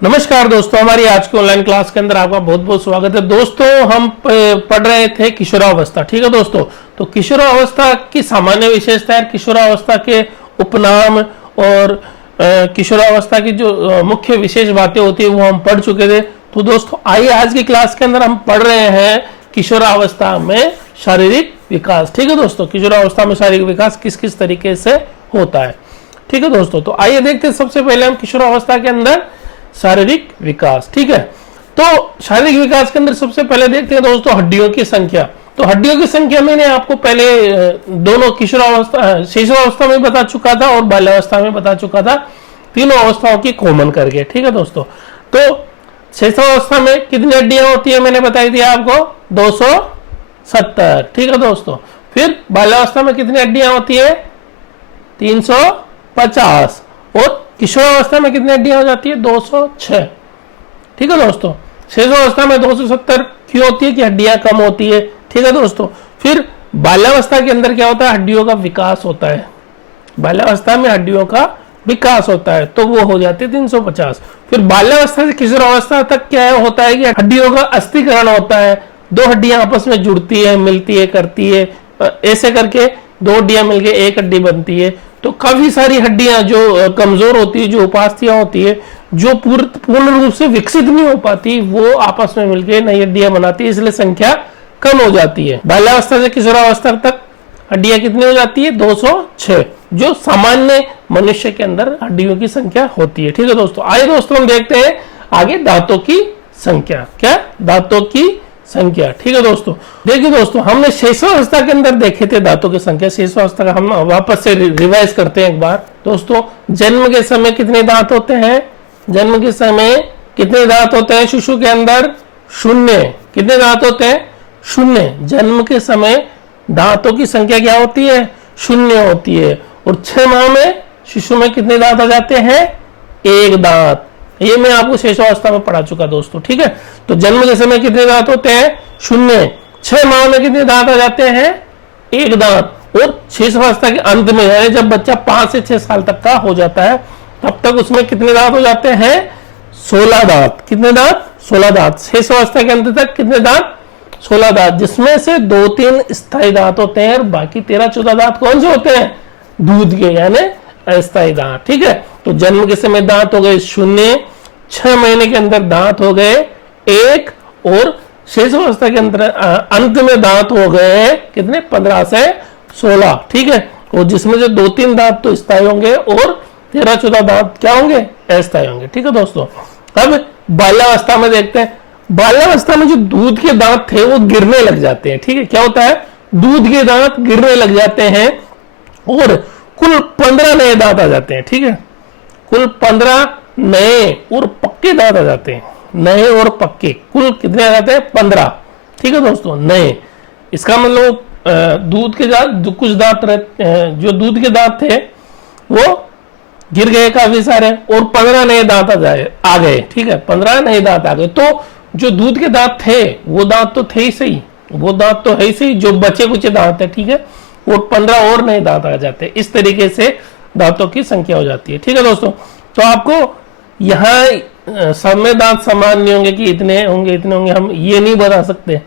नमस्कार दोस्तों, हमारी आज की ऑनलाइन क्लास के अंदर आपका बहुत बहुत स्वागत है। दोस्तों, हम पढ़ रहे थे किशोरावस्था। ठीक है दोस्तों, तो किशोरावस्था की सामान्य विशेषता है, किशोरावस्था के उपनाम और किशोरावस्था की जो मुख्य विशेष बातें होती है वो हम पढ़ चुके थे। तो दोस्तों आइए आज की क्लास के अंदर हम पढ़ रहे हैं किशोरावस्था में शारीरिक विकास। ठीक है दोस्तों, किशोरावस्था में शारीरिक विकास किस किस तरीके से होता है। ठीक है दोस्तों, तो आइए देखते हैं सबसे पहले हम किशोरावस्था के अंदर शारीरिक विकास। ठीक है, तो शारीरिक विकास के अंदर सबसे पहले देखते हैं दोस्तों हड्डियों की संख्या। तो हड्डियों की संख्या मैंने आपको पहले दोनों किशोरावस्था शिशुअवस्था में बता चुका था और बाल्यावस्था में बता चुका था, तीनों अवस्थाओं की कॉमन करके। ठीक है दोस्तों, तो शिशुअवस्था में कितनी हड्डियां होती है मैंने बताई थी आपको, 270। ठीक है दोस्तों, फिर बाल्यावस्था में कितनी हड्डियां होती है, 350 और किशोरावस्था में कितनी हड्डियां हो जाती है, 206। ठीक है दोस्तों, शिशुअवस्था में 270 क्यों होती है कि हड्डियां कम होती है। ठीक है दोस्तों, फिर बाल्यावस्था के अंदर क्या होता है, हड्डियों का विकास होता है। बाल्यावस्था में हड्डियों का विकास होता है तो वो हो जाती है 350। फिर बाल्यावस्था से किशोरावस्था तक क्या होता है कि हड्डियों का अस्थिकरण होता है, दो हड्डियां आपस में जुड़ती है, मिलती है, करती है, ऐसे करके दो हड्डियां मिलकर एक हड्डी बनती है। तो काफी सारी हड्डियां जो कमजोर होती है, जो उपास्थियां होती है, जो पूर्ण रूप से विकसित नहीं हो पाती, वो आपस में मिलकर नई हड्डियां बनाती है, इसलिए संख्या कम हो जाती है। बाल्यावस्था से किशोरावस्था तक हड्डियां कितनी हो जाती है, 206, जो सामान्य मनुष्य के अंदर हड्डियों की संख्या होती है। ठीक है दोस्तों, आइए दोस्तों हम देखते हैं आगे दांतों की संख्या। क्या, दांतों की संख्या। ठीक है दोस्तों, देखिए दोस्तों, हमने शिशुअवस्था के अंदर देखे थे दांतों की संख्या। शिशुअवस्था का हम वापस से रिवाइज करते हैं एक बार। दोस्तों, जन्म के समय कितने दांत होते हैं, जन्म के समय कितने दांत होते हैं शिशु के अंदर, 0। कितने दांत होते हैं, 0। जन्म के समय दांतों की संख्या क्या होती है, 0 होती है। और 6 माह में शिशु में कितने दांत आ जाते हैं, 1 दांत। ये मैं आपको शिशुअवस्था में पढ़ा चुका दोस्तों। ठीक है, तो जन्म के समय कितने दांत होते हैं, 0। 6 माह में कितने दांत आ जाते हैं, 1 दांत। और शिशुअवस्था के अंत में यानी जब बच्चा 5 से 6 साल तक का हो जाता है तब तक उसमें कितने दांत हो जाते हैं, 16 दांत। कितने दांत, 16 दांत। शिशुअवस्था के अंत तक कितने दांत, 16 दांत, जिसमें से 2-3 स्थायी दांत होते हैं और बाकी 13-14 दांत कौन से होते हैं, दूध के यानी अस्थायी दांत। ठीक है, तो जन्म के समय दांत हो गए 0, 6 महीने के अंदर दांत हो गए 1 और शिशुअवस्था के अंदर अंत में दांत हो गए कितने, 15 से 16। ठीक है, और जिसमें से 2-3 दांत तो स्थायी होंगे और 13-14 दांत क्या होंगे, अस्थायी होंगे। ठीक है दोस्तों, अब बाल्यावस्था में देखते हैं। बाल्यावस्था में जो दूध के दांत थे वो गिरने लग जाते हैं। ठीक है, क्या होता है, दूध के दांत गिरने लग जाते हैं और कुल 15 नए दांत आ जाते हैं। ठीक है, कुल 15 नए और पक्के दांत आ जाते हैं। नए और पक्के कुल कितने आ जाते हैं, 15। ठीक है दोस्तों, नए, इसका मतलब दूध के दांत, कुछ दांत जो दूध के दांत थे वो गिर गए काफी सारे और 15 नए दांत आ गए। ठीक है, 15 नए दांत आ गए। तो जो दूध के दांत थे वो दांत तो थे ही सही, वो दांत तो है ही सही, जो बचे कुछ दांत है, ठीक है, वो 15 और नए दांत आ जाते हैं। इस तरीके से दांतों की संख्या हो जाती है। ठीक है दोस्तों, तो आपको यहाँ सब में दांत समान नहीं होंगे कि इतने होंगे इतने होंगे, हम ये नहीं बता सकते।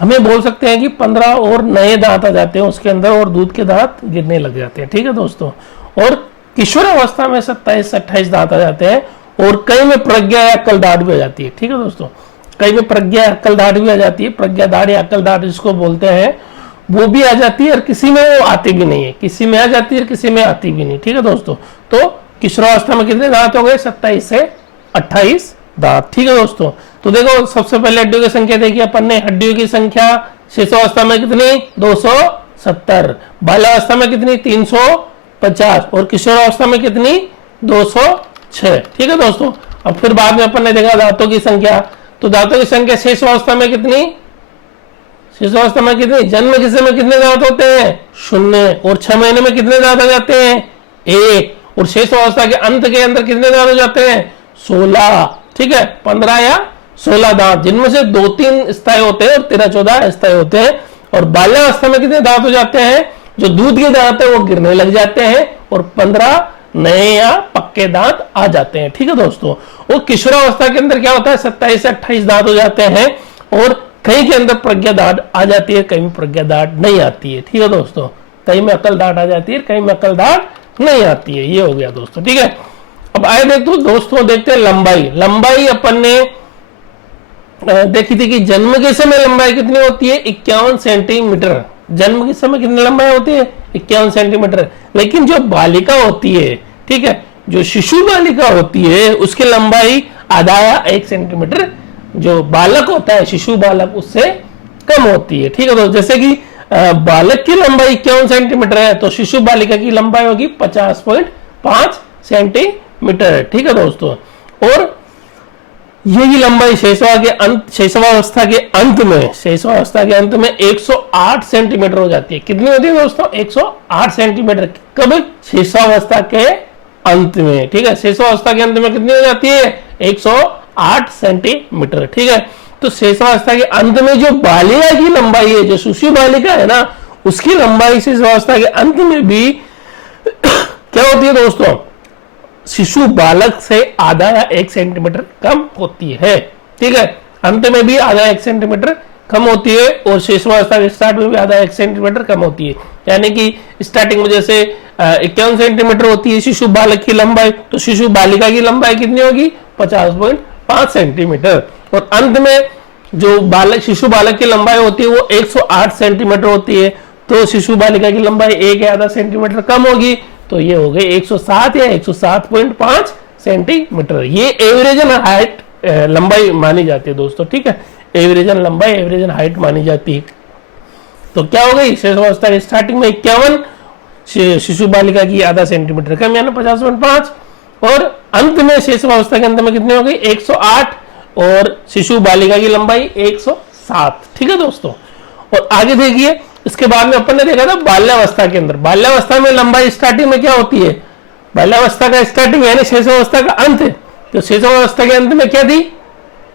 हमें बोल सकते हैं कि 15 और नए दांत आ जाते हैं उसके अंदर और दूध के दांत गिरने लग जाते हैं। ठीक है दोस्तों, और किशोरावस्था में 27 से 28 दांत आ जाते हैं और कई में प्रज्ञा या अक्कल दाढ़ भी आ जाती है। ठीक है दोस्तों, कई में प्रज्ञा अक्कल दाढ़ भी आ जाती है। प्रज्ञा दाढ़ या अक्कल दाढ़ जिसको बोलते हैं वो भी आ जाती है और किसी में वो आती भी नहीं है, किसी में आ जाती है किसी में आती भी नहीं। ठीक है दोस्तों, तो किशोरावस्था में कितने दांत हो गए, 27 से 28 दांत। ठीक है दोस्तों, तो देखो सबसे पहले हड्डियों की संख्या देखिए अपन ने। हड्डियों की संख्या शिशुअवस्था में कितनी, 270। बाल्यावस्था में कितनी, 350 और किशोरावस्था में कितनी, 206। ठीक है दोस्तों, अब फिर बाद में अपन ने देखा दांतों की संख्या। तो दांतों की संख्या शिशुअवस्था में कितनी, शिशुअवस्था में कितनी, जन्म के समय कितने दांत होते हैं, 0 और 6 महीने में कितने दांत आ जाते हैं, 1 और शिशुअवस्था के अंत के अंदर कितने दांत हो जाते हैं, 16। ठीक है, 15 या 16 दांत, जिनमें से 2-3 स्थायी होते हैं और 13-14 अस्थायी होते हैं। और बाल्यावस्था में कितने दांत हो जाते हैं, जो दूध के दांत है वो गिरने लग जाते हैं और 15 नए या पक्के दांत आ जाते हैं। ठीक है दोस्तों, और किशोरावस्था के अंदर क्या होता है, 27 से 28 दांत हो जाते हैं, और कहीं के अंदर प्रज्ञा दांत आ जाती है, कहीं में प्रज्ञा दांत नहीं आती है। ठीक है दोस्तों, कहीं में अकल दांत आ जाती है, कहीं में अकल दांत नहीं आती है। ये हो गया दोस्तों। ठीक है, अब आए दोस्तों देखते हैं लंबाई। लंबाई अपन ने देखी थी कि जन्म के समय लंबाई कितनी होती है, 51 सेंटीमीटर। जन्म के समय कितनी लंबाई होती है, 51 सेंटीमीटर। लेकिन जो बालिका होती है, ठीक है, जो शिशु बालिका होती है, उसकी लंबाई आधा या 1 सेंटीमीटर जो बालक होता है, शिशु बालक, उससे कम होती है। ठीक है दोस्तों, जैसे कि बालक की लंबाई 51 सेंटीमीटर है, तो शिशु बालिका की लंबाई होगी 50.5 सेंटीमीटर। ठीक है दोस्तों, और यही लंबाई शैशवावस्था के अंत में 108 सेंटीमीटर हो जाती है। कितनी होती है दोस्तों, 108 सेंटीमीटर। कब, शैशवावस्था के अंत में। ठीक है, शैशवावस्था के अंत में कितनी हो जाती है, 108 सेंटीमीटर। ठीक है, तो शैशवावस्था के अंत में जो बालिका की लंबाई है, जो शिशु बालिका है ना, उसकी लंबाई शैशवावस्था के अंत में भी क्या होती है दोस्तों, शिशु बालक से आधा या 1 सेंटीमीटर कम होती है। ठीक है, अंत में भी आधा 1 सेंटीमीटर कम होती है, और शैशवावस्था के स्टार्ट में भी आधा 1 सेंटीमीटर कम होती है। यानी कि स्टार्टिंग में जैसे 51 सेंटीमीटर होती है शिशु बालक की लंबाई, तो शिशु बालिका की लंबाई कितनी होगी, 50.5 सेंटीमीटर। और अंत में जो शिशु बालक की लंबाई होती है वो 108 सेंटीमीटर होती है, तो शिशु बालिका की लंबाई 1 या आधा सेंटीमीटर कम होगी, तो ये हो गई 107 या 107.5 सेंटीमीटर। ये एवरेजन हाइट लंबाई मानी जाती है दोस्तों। ठीक है, एवरेजन लंबाई, एवरेजन हाइट मानी जाती है। तो क्या हो गई, शैशवावस्था के स्टार्टिंग में 51, शिशु बालिका की आधा सेंटीमीटर कम यानी 50.5, और अंत में शैशवावस्था के अंत में कितनी हो गई, 108, और शिशु बालिका की लंबाई 107। ठीक है दोस्तों, और आगे देखिए, इसके बाद में अपन ने देखा था बाल्यावस्था के अंदर। बाल्यावस्था में लंबाई स्टार्टिंग में क्या होती है, बाल्यावस्था का स्टार्टिंग यानी शैशवावस्था का अंत, तो शैशवावस्था के अंत में क्या थी,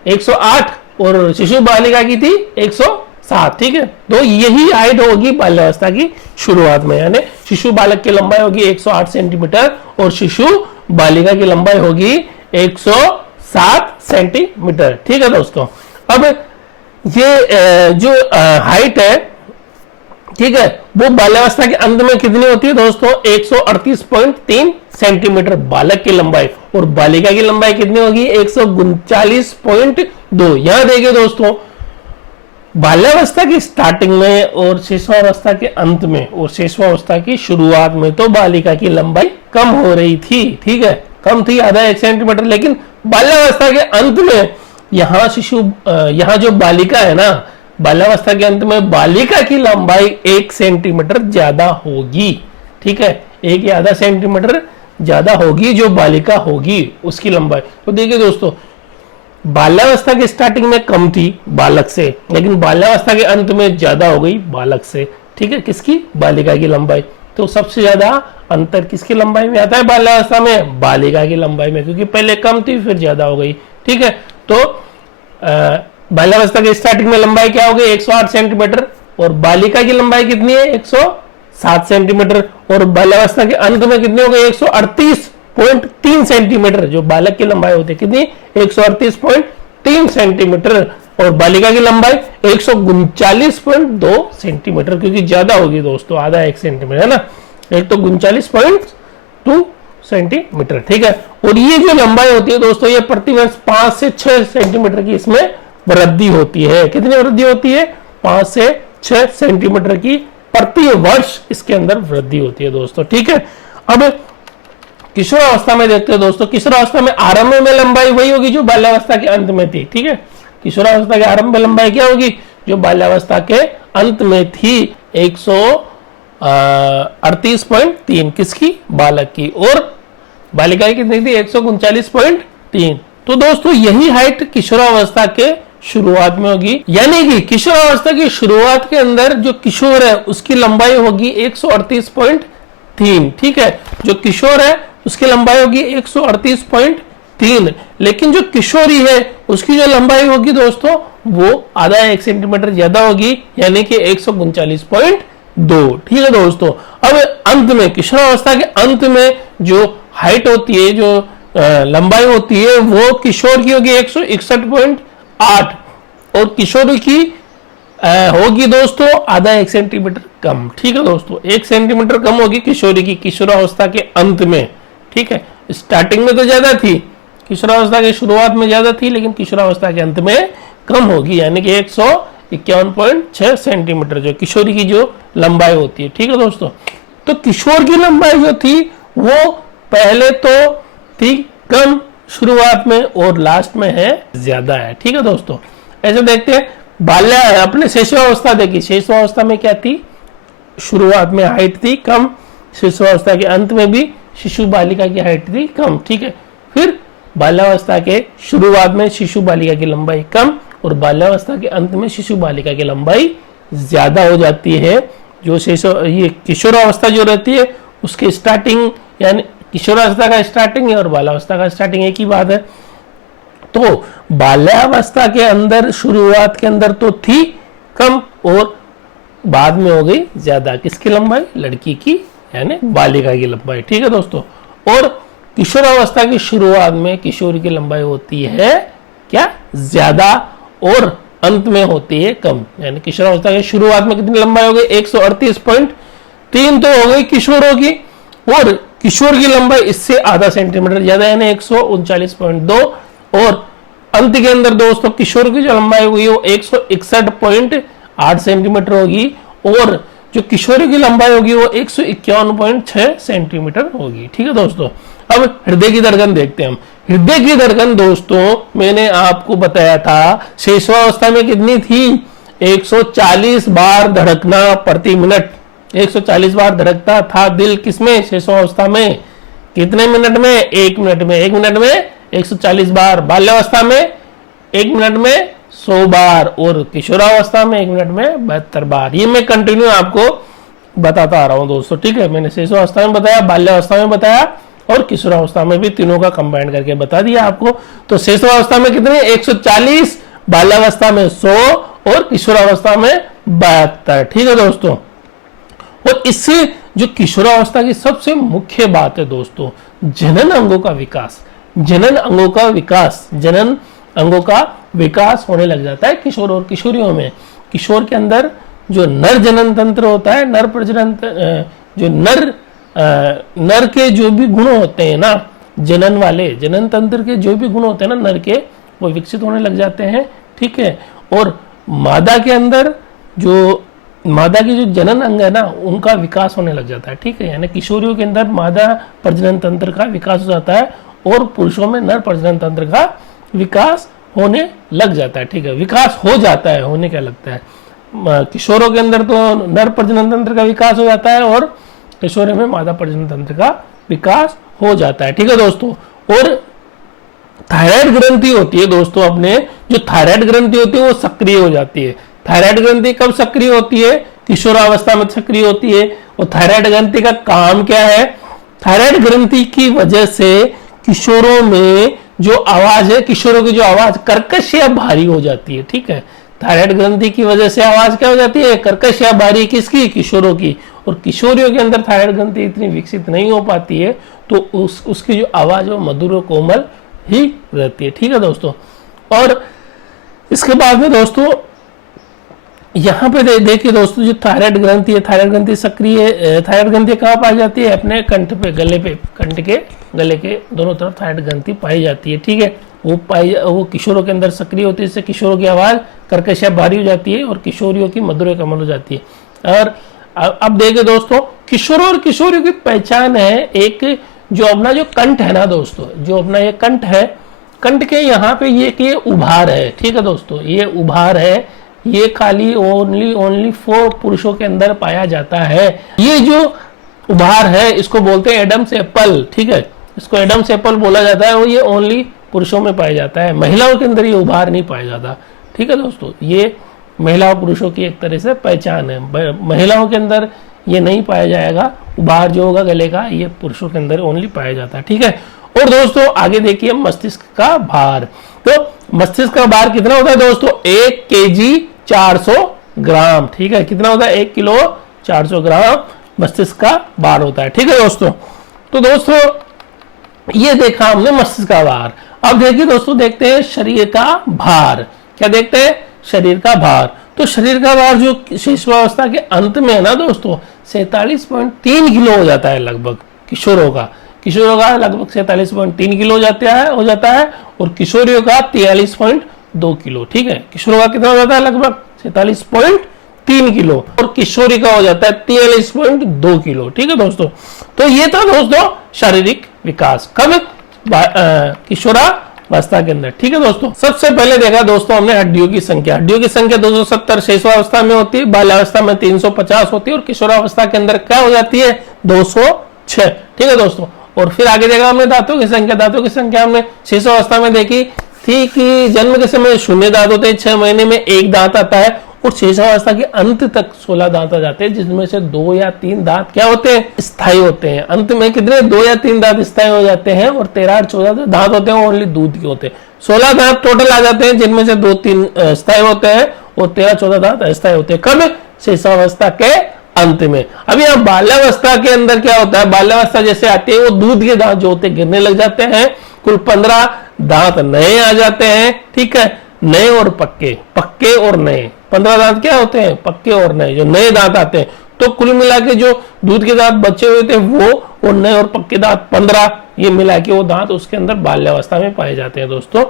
108, और शिशु बालिका की थी 107। ठीक है, तो यही हाइट होगी बाल्यावस्था की शुरुआत में, यानी शिशु बालक की लंबाई होगी 108 सेंटीमीटर, और शिशु बालिका की लंबाई होगी 107 सेंटीमीटर। ठीक है दोस्तों, अब ये जो हाइट है, ठीक है, वो बाल्यावस्था के अंत में कितनी होती है दोस्तों, 138.3 सेंटीमीटर बालक की लंबाई, और बालिका की लंबाई कितनी होगी, 139.2। यहां देखिए दोस्तों, बाल्यावस्था की स्टार्टिंग में और शैशवावस्था के अंत में और शैशवावस्था की शुरुआत में तो बालिका की लंबाई कम हो रही थी। ठीक है, कम थी आधा 1 सेंटीमीटर, लेकिन बाल्यावस्था के अंत में यहाँ जो बालिका है ना, बाल्यावस्था के अंत में बालिका की लंबाई 1 सेंटीमीटर ज्यादा होगी। ठीक है, 1 या आधा सेंटीमीटर ज्यादा होगी जो बालिका होगी उसकी लंबाई। तो देखिए दोस्तों, बाल्यावस्था के स्टार्टिंग में कम थी बालक से, लेकिन बाल्यावस्था के अंत में ज्यादा हो गई बालक से। ठीक है, किसकी, बालिका की लंबाई। तो सबसे ज्यादा अंतर किसकी लंबाई में आता है बाल्यावस्था में, बालिका की लंबाई में, क्योंकि पहले कम थी फिर ज्यादा हो गई। ठीक है, तो बाल्यावस्था के स्टार्टिंग में लंबाई क्या हो गई, 108 सेंटीमीटर, और बालिका की लंबाई कितनी है, 107 सेंटीमीटर, और बाल्यावस्था के अंत में कितनी हो गई, 138.3 सेंटीमीटर। जो बालक की लंबाई होती है कितनी, 138.3 सेंटीमीटर, और बालिका की लंबाई 139.2 सेंटीमीटर, क्योंकि ज्यादा होगी दोस्तों, आधा 1 सेंटीमीटर है ना, 139.2 सेंटीमीटर। ठीक है, और ये जो लंबाई होती है दोस्तों, ये प्रतिवर्ष 5 से 6 सेंटीमीटर की इसमें वृद्धि होती है। कितनी वृद्धि होती है, 5 से 6 सेंटीमीटर की प्रति वर्ष इसके अंदर वृद्धि होती है दोस्तों। ठीक है, अब किशोरावस्था में देखते हैं दोस्तों। किशोरावस्था में आरंभ में लंबाई वही होगी जो बाल्यावस्था के अंत में थी। ठीक है, किशोरावस्था के आरंभ में लंबाई क्या होगी, जो बाल्यावस्था के अंत में थी, 138.3 किसकी, बालक की, और बालिका की कितनी थी, 139.3। तो दोस्तों यही हाइट किशोरावस्था के शुरुआत में होगी, यानी कि किशोरावस्था की शुरुआत के अंदर जो किशोर है उसकी लंबाई होगी 138.3। ठीक है, जो किशोर है उसकी लंबाई होगी 138.3, लेकिन जो किशोरी है उसकी जो लंबाई होगी दोस्तों वो आधा 1 सेंटीमीटर ज्यादा होगी, यानी कि 139.2। ठीक है दोस्तों, अब अंत में किशोरावस्था के अंत में जो हाइट होती है, जो लंबाई होती है, वो किशोर की होगी 161.8 और किशोरी की होगी दोस्तों आधा 1 सेंटीमीटर कम। ठीक है दोस्तों, 1 सेंटीमीटर कम होगी किशोरी की किशोरावस्था के अंत में। ठीक है, स्टार्टिंग में तो ज्यादा थी, किशोरावस्था की शुरुआत में ज्यादा थी, लेकिन किशोरावस्था के अंत में कम होगी, यानी कि 151.6 सेंटीमीटर जो किशोरी की जो लंबाई होती है। ठीक है दोस्तों, तो किशोर की लंबाई जो थी वो पहले तो थी कम शुरुआत में और लास्ट में है ज्यादा है। ठीक है दोस्तों, ऐसे देखते हैं बाल्या अपने शिशुअवस्था देखी, शिशुअवस्था में क्या थी, शुरुआत में हाइट थी कम, शिशुअवस्था के अंत में भी शिशु बालिका की हाइट थी कम। ठीक है, फिर बाल्यावस्था के शुरुआत में शिशु बालिका की लंबाई कम और बाल्यावस्था के अंत में शिशु बालिका की लंबाई ज्यादा हो जाती है। जो शिशु ये किशोरावस्था जो रहती है उसकी स्टार्टिंग, यानी किशोरावस्था का स्टार्टिंग है और बाल्यावस्था का स्टार्टिंग एक ही बात है। तो बाल्यावस्था के अंदर शुरुआत के अंदर तो थी कम और बाद में हो गई ज्यादा, किसकी लंबाई, लड़की की यानी बालिका की लंबाई। ठीक है दोस्तों, और किशोरावस्था की शुरुआत में किशोरी की लंबाई होती है क्या, ज्यादा और अंत में होती है कम, यानी किशोरावस्था की शुरुआत में कितनी लंबाई हो गई 138.3 तो हो गई किशोरों की, और किशोर की लंबाई इससे आधा सेंटीमीटर ज्यादा यानी 139.2 और अंत के अंदर दोस्तों किशोर की जो लंबाई होगी वो 161.8 सेंटीमीटर होगी और जो किशोरी की लंबाई होगी वो 151.6 सेंटीमीटर होगी। ठीक है दोस्तों, अब हृदय की धड़कन देखते हैं हम। हृदय की धड़कन दोस्तों मैंने आपको बताया था शिशुअवस्था में कितनी थी, 140 बार धड़कना प्रति मिनट, 140 बार धड़कता था दिल, किसमें, शिशुअवस्था में। कितने मिनट में, 1 मिनट में, 1 मिनट में 140 बार। बाल्यावस्था में 1 मिनट में 100 बार और किशोरावस्था में 1 मिनट में 72 बार। ये मैं कंटिन्यू आपको बताता आ रहा हूं दोस्तों। ठीक है, मैंने शिशुअवस्था में बताया, बाल्यावस्था में बताया और किशोरावस्था में भी, तीनों का कंबाइंड करके बता दिया आपको। तो शिशुअवस्था में कितने, 140, बाल्यावस्था में 100 और किशोरावस्था में 72। ठीक है दोस्तों, और इससे जो किशोरावस्था की सबसे मुख्य बात है दोस्तों, जनन अंगों का विकास, जनन अंगों का विकास, जनन अंगों का विकास होने लग जाता है किशोर और किशोरियों में। किशोर के अंदर जो नर जनन तंत्र होता है, नर प्रजनन, जो नर के जो भी गुण होते हैं ना, जनन वाले जनन तंत्र के जो भी गुण होते हैं ना नर के, वो विकसित होने लग जाते हैं। ठीक है, और मादा के अंदर जो मादा की जो जनन अंग है ना उनका विकास होने लग जाता है। ठीक है, यानी किशोरियों के अंदर मादा प्रजनन तंत्र का विकास हो जाता है और पुरुषों में नर प्रजनन तंत्र का विकास होने लग जाता है। ठीक है, विकास हो जाता है, होने क्या लगता है, किशोरों के अंदर तो नर प्रजनन तंत्र का विकास हो जाता है और किशोरों में मादा प्रजनन तंत्र का विकास हो जाता है। ठीक है दोस्तों, और थायराइड ग्रंथि होती है दोस्तों, अपने जो थायराइड ग्रंथि होती है वो सक्रिय हो जाती है। थायराइड ग्रंथि कब सक्रिय होती है, किशोरावस्था में सक्रिय होती है। और थायराइड ग्रंथि का काम क्या है, थायराइड ग्रंथि की वजह से किशोरों में जो आवाज है, किशोरों की जो आवाज कर्कश या भारी हो जाती है। ठीक है, थायराइड ग्रंथि की वजह से आवाज क्या हो जाती है, कर्कश या भारी, किसकी, किशोरों की। और किशोरियों के अंदर थायराइड ग्रंथि इतनी विकसित नहीं हो पाती है तो उसकी जो आवाज है मधुर और कोमल ही रहती है। ठीक है दोस्तों, और इसके बाद में दोस्तों यहाँ पे देखिए दोस्तों, जो थायराइड ग्रंथि है, थायराइड ग्रंथि सक्रिय, थायराइड ग्रंथि कहाँ पाई जाती है, अपने कंठ पे, गले पे, कंठ के गले के दोनों तरफ थायराइड ग्रंथि पाई जाती है। ठीक है, वो किशोरों के अंदर सक्रिय होती है, इससे किशोरों की आवाज कर्कश या भारी हो जाती है और किशोरियों की मधुर कमल हो जाती है। और अब देखिए दोस्तों, किशोरों और किशोरियों की पहचान है एक, जो अपना जो कंठ है ना दोस्तों, जो अपना ये कंठ है, कंठ के यहाँ पे ये उभार है। ठीक है दोस्तों, ये उभार है, ये खाली ओनली फॉर पुरुषों के अंदर पाया जाता है। ये जो उभार है इसको बोलते हैं एडम्स एप्पल। ठीक है, इसको एडम्स एप्पल बोला जाता है और ये ओनली पुरुषों में पाया जाता है, महिलाओं के अंदर ये उभार नहीं पाया जाता। ठीक है दोस्तों, ये महिलाओं पुरुषों की एक तरह से पहचान है। महिलाओं के अंदर ये नहीं पाया जाएगा, उभार जो होगा गले का, ये पुरुषों के अंदर ओनली पाया जाता है। ठीक है, और दोस्तों आगे देखिए मस्तिष्क का भार। तो मस्तिष्क का भार कितना होता है दोस्तों, 1 kg 400 ग्राम। ठीक है, कितना होता है, 1 किलो 400 ग्राम मस्तिष्क का भार होता है। ठीक है दोस्तों, तो दोस्तों ये देखा हमने मस्तिष्क का भार। अब देखिए दोस्तों, देखते हैं शरीर का भार। क्या देखते हैं? शरीर का भार। तो शरीर का भार जो शिशुअवस्था के अंत में है ना दोस्तों, 47.3 किलो हो जाता है लगभग किशोरों का। किशोरों का लगभग 47.3 किलो हो जाता है और किशोरियों का 43.2 किलो। ठीक है, किशोरों का कितना हो जाता है? लगभग 47.3 किलो और किशोरी का हो जाता है 43.2 किलो। ठीक है दोस्तों, तो ये था दोस्तों शारीरिक विकास कब? किशोरावस्था के अंदर। ठीक है दोस्तों, सबसे पहले देखा दोस्तों हमने हड्डियों की संख्या। हड्डियों की संख्या 270 शिशुअवस्था में होती है, बाल्यावस्था में 350 होती है और किशोरावस्था के अंदर क्या हो जाती है? 206। ठीक है दोस्तों, और फिर आगे देखा हमने दांतों की संख्या। दांतों की संख्या हमने शिशुअवस्था में देखी थी कि जन्म के समय 0 दांत होते हैं, 6 महीने में 1 दांत आता है और शिशुअवस्था के अंत तक 16 दांत आ जाते हैं, जिसमें से 2 या 3 दांत क्या होते हैं? स्थायी होते हैं। अंत में कितने? 2 या 3 दांत स्थायी हो जाते हैं और 13 और 14 दांत होते हैं ओनली दूध के होते हैं। 16 दांत टोटल आ जाते हैं, जिनमें से 2-3 स्थायी होते हैं और 13-14 दांत अस्थायी होते हैं। कब? शिशुअवस्था के अंत में। अब यहाँ बाल्यावस्था के अंदर क्या होता है? बाल्यावस्था जैसे आती है वो दूध के दांत जो होते हैं गिरने लग जाते हैं। कुल 15 दांत नए आ जाते हैं। ठीक है, नए और पक्के, पक्के और नए। 15 दांत क्या होते हैं? पक्के और नए, जो नए दांत आते हैं। तो कुल मिला के जो दूध के दांत बचे हुए थे वो और नए और पक्के दांत 15, ये मिला के वो दांत उसके अंदर बाल्यावस्था में पाए जाते हैं दोस्तों।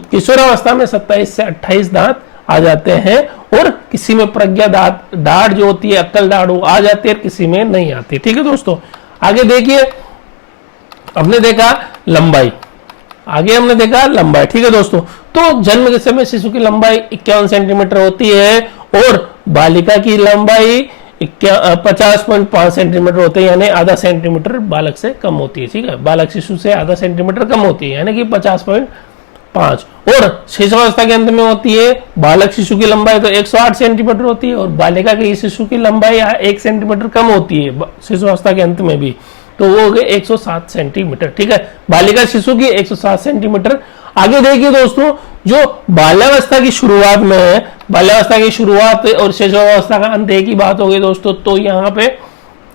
किशोरावस्था में 27 से 28 दांत आ जाते हैं और किसी में प्रज्ञा दाढ़ जो होती है, अक्कल दाढ़, वो आ जाती है, किसी में नहीं आती। ठीक है दोस्तों, आगे देखिए हमने देखा लंबाई। आगे हमने देखा लंबाई। ठीक है दोस्तों, तो जन्म के समय शिशु की लंबाई 51 सेंटीमीटर होती है और बालिका की लंबाई 50.5 सेंटीमीटर होती है, यानी आधा सेंटीमीटर बालक से कम होती है। ठीक है, बालक शिशु से आधा सेंटीमीटर कम होती है, यानी कि 50.5। और शिशुअवस्था के अंत में होती है बालक शिशु की लंबाई तो 108 सेंटीमीटर होती है और बालिका की शिशु की लंबाई 1 सेंटीमीटर कम होती है शिशुअवस्था के अंत में भी, तो वो हो गए 107 सेंटीमीटर। ठीक है, बालिका शिशु की 107 सेंटीमीटर। आगे देखिए दोस्तों, जो बाल्यावस्था की शुरुआत में है, बाल्यावस्था की शुरुआत और शिशुअवस्था का अंत एक ही बात हो गई दोस्तों। तो यहाँ पे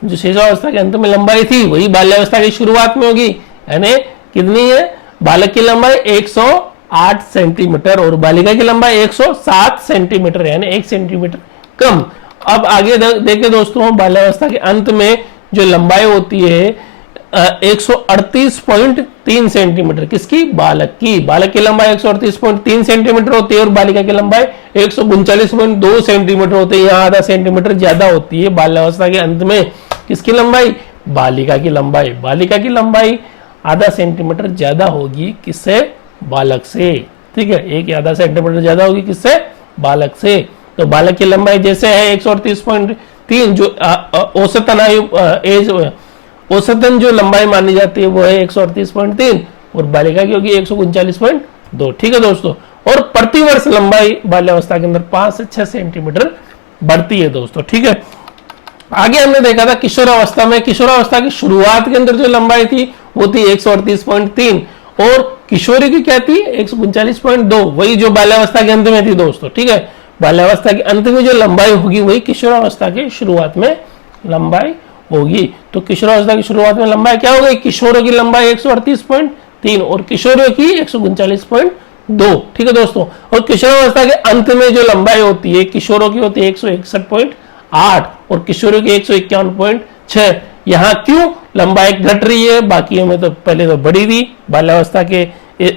जो शिशुअवस्था के अंत में लंबाई थी वही बाल्यावस्था की शुरुआत में होगी, यानी कितनी है? बालक की लंबाई 108 सेंटीमीटर और बालिका की लंबाई 107 सेंटीमीटर, यानी 1 सेंटीमीटर कम। अब आगे देखें दोस्तों, बाल्यावस्था के अंत में जो लंबाई होती है 138.3 सेंटीमीटर, किसकी? बालक की। बालक की लंबाई 138.3 सेंटीमीटर होती है और बालिका की लंबाई 139.2 सेंटीमीटर होती है। यहाँ आधा सेंटीमीटर ज्यादा होती है बाल्यावस्था के अंत में। किसकी लंबाई? बालिका की लंबाई। बालिका की लंबाई आधा सेंटीमीटर ज्यादा होगी, किससे? बालक से। ठीक है, एक आधा सेंटीमीटर ज्यादा होगी, किससे? बालक से। तो बालक की लंबाई जैसे है 138.3, जो औसतन आयु एज औसतन जो लंबाई मानी जाती है वो है 138.3 और बालिका की होगी 139.2। ठीक है दोस्तों, और प्रतिवर्ष लंबाई बाल्यावस्था के अंदर 5 से 6 सेंटीमीटर बढ़ती है दोस्तों। ठीक है, आगे हमने देखा था किशोरावस्था में। किशोरावस्था की शुरुआत के अंदर जो लंबाई थी वो थी 138.3 और किशोरी की क्या थी? 139.2, वही जो बाल्यावस्था के अंत में थी दोस्तों। ठीक है, बाल्यावस्था के अंत में जो लंबाई होगी वही किशोरावस्था के शुरुआत में लंबाई होगी। तो किशोरावस्था की शुरुआत में लंबाई क्या हो गई? किशोरों की लंबाई 138.3 और किशोरियों की 139.2। ठीक है दोस्तों, और किशोरावस्था के अंत में जो लंबाई होती है किशोरों की होती है 161.8 और किशोरियों की 151.6। यहाँ क्यों लंबाई घट रही है? बाकी में तो पहले तो बढ़ी थी, बाल्यावस्था के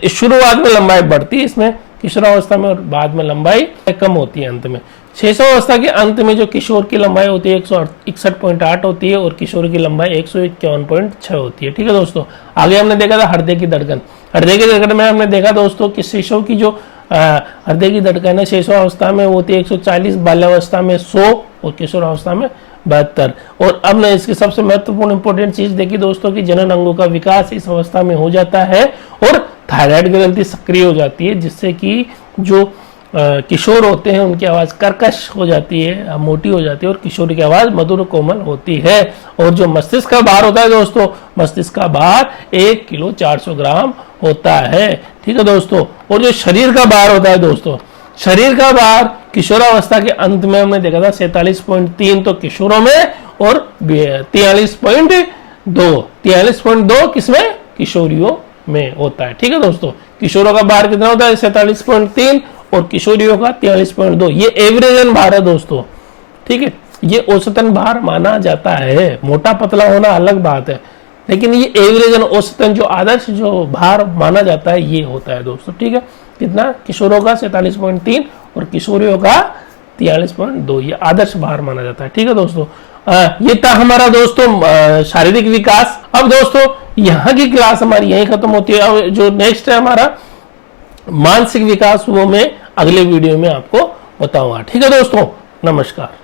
शुरुआत में लंबाई बढ़ती है इसमें किशोरावस्था में और बाद में लंबाई कम होती है अंत में। शिशुअवस्था के अंत में जो किशोर की लंबाई होती है 161.8 होती है और किशोर की लंबाई 151.6 होती है। ठीक है दोस्तों, आगे हमने देखा था हृदय की धड़कन। हृदय की धड़कन में हमने देखा दोस्तों कि शिशु की जो हृदय की धड़कन है शिशुअवस्था में होती है 140, बाल्यावस्था में 100 और किशोरावस्था में 72। और अब ने इसकी सबसे महत्वपूर्ण इंपॉर्टेंट चीज देखी दोस्तों कि जनन अंगों का विकास इस अवस्था में हो जाता है और थायराइड ग्रंथि सक्रिय हो जाती है, जिससे कि जो किशोर होते हैं उनकी आवाज कर्कश हो जाती है, मोटी हो जाती है और किशोर की आवाज मधुर कोमल होती है। और जो मस्तिष्क का भार होता है दोस्तों, मस्तिष्क का भार 1 किलो 400 ग्राम होता है। ठीक है दोस्तों, और जो शरीर का भार होता है दोस्तों, शरीर का भार किशोरावस्था के अंत में हमने देखा था 47.3 तो किशोरों में और 43.2 किसमें? किशोरियों में होता है। ठीक है दोस्तों, किशोरों का भार कितना होता है 47.3 और किशोरियों का 43.2। ये एवरेजन भार है दोस्तों। ठीक है, ये औसतन भार माना जाता है। मोटा पतला होना अलग बात है, लेकिन ये एवरेजन औसतन जो आदर्श जो भार माना जाता है ये होता है दोस्तों। ठीक है, कितना, किशोरों का 47.3 और किशोरियों का 43.2, ये आदर्श भार माना जाता है। ठीक है दोस्तों, ये था हमारा दोस्तों शारीरिक विकास। अब दोस्तों यहाँ की क्लास हमारी यहीं खत्म होती है। अब जो नेक्स्ट है हमारा मानसिक विकास, वो मैं अगले वीडियो में आपको बताऊंगा। ठीक है दोस्तों, नमस्कार।